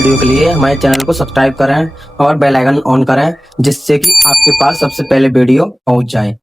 Video के लिए हमारे चैनल को सब्सक्राइब करें और बेल आइकन ऑन करें, जिससे कि आपके पास सबसे पहले वीडियो पहुंच जाए।